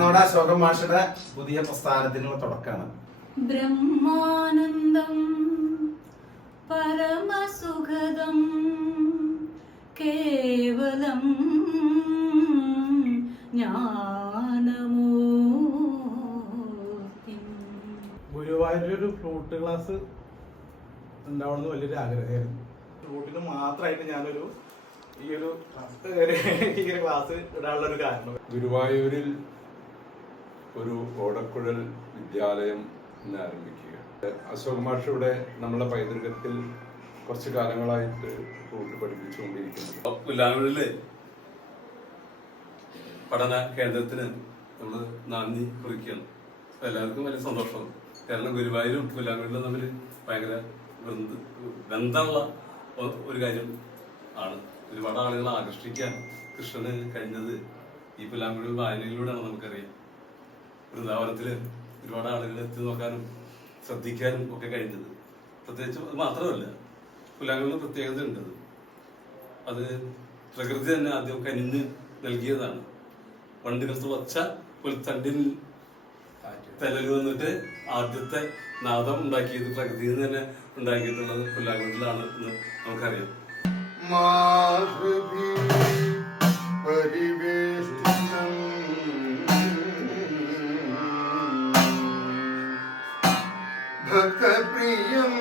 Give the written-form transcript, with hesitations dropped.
നമ്മുടെ അശോക മാഷയുടെ പുതിയ പ്രസ്ഥാനത്തിനുള്ള തുടക്കമാണ്. ബ്രഹ്മാനന്ദം പരമസുഖദം കേവലം ജ്ഞാനമൂർത്തി. ഗുരുവായൂരൊരു ഫ്ലൂട്ട് ക്ലാസ് ഉണ്ടാവണമെന്ന് വലിയൊരു ആഗ്രഹമായിരുന്നു. ഫ്ലൂട്ടിന് മാത്രമായിട്ട് ഞാനൊരു ഈ ഒരു ക്ലാസ് ഇടാനുള്ളൊരു കാരണം, ഗുരുവായൂരിൽ ഒരു ഓടക്കുഴൽ വിദ്യാലയം ഇന്ന് ആരംഭിക്കുക. അശോക് മാഷ് ഇവിടെ നമ്മളെ പൈതൃകത്തിൽ കുറച്ച് കാലങ്ങളായിട്ട് ഫ്ലൂട്ട് പഠിപ്പിച്ചുകൊണ്ടിരിക്കുന്നത്. പുല്ലാങ്കുഴലില് പഠന കേന്ദ്രത്തിന് നമ്മൾ നന്ദി കുറിക്കുകയാണ്. എല്ലാവർക്കും വലിയ സന്തോഷമാണ്. കാരണം ഗുരുവായൂരും പുല്ലാങ്കുഴലും തമ്മിൽ ഭയങ്കര ബന്ധമുള്ള ഒരു കാര്യം ആണ്. ഒരുപാട് ആളുകളെ ആകർഷിക്കാൻ കൃഷ്ണന് കഴിഞ്ഞത് ഈ പുല്ലാങ്കുഴൽ വായനയിലൂടെയാണ്. നമുക്കറിയാം, വൃന്ദാവനത്തില് ഒരുപാട് ആളുകൾ എത്തി നോക്കാനും ശ്രദ്ധിക്കാനും ഒക്കെ കഴിഞ്ഞത്. പ്രത്യേകിച്ച് അത് മാത്രമല്ല, പുല്ലാങ്കുഴലിന് പ്രത്യേകത ഉണ്ട്. അത് പ്രകൃതി തന്നെ ആദ്യം കനിഞ്ഞ് നൽകിയതാണ്. പണ്ടിന് തുളച്ച പുൽത്തണ്ടിൽ തലല് വന്നിട്ട് ആദ്യത്തെ നാദം ഉണ്ടാക്കിയത് പ്രകൃതിയിൽ നിന്ന് തന്നെ ഉണ്ടാക്കിയിട്ടുള്ളത് പുല്ലാങ്കുഴലിലാണ് എന്ന് നമുക്കറിയാം. ഭക്തപ്രിയം